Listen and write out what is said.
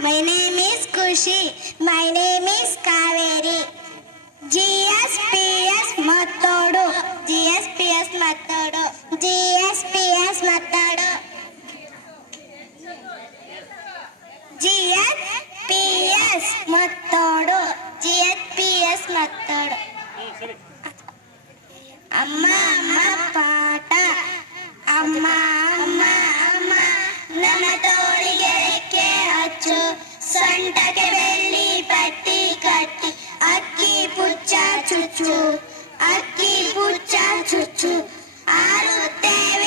My name is Kushi. My name is Kaveri. GSPS Mattodu. GSPS Mattodu. GSPS Mattodu. GSPS Mattodu. GSPS Mattodu. Amma, amma, ಗಂಟೆಗೆ ಬೆಳ್ಳಿ ಬತ್ತಿ ಕಟ್ಟಿ ಅಕ್ಕಿ ಪುಚ್ಚ ಚುಚ್ಚು ಅಕ್ಕಿ ಪುಚ್ಚ ಚುಚ್ಚು ಆರುತ್ತೇವೆ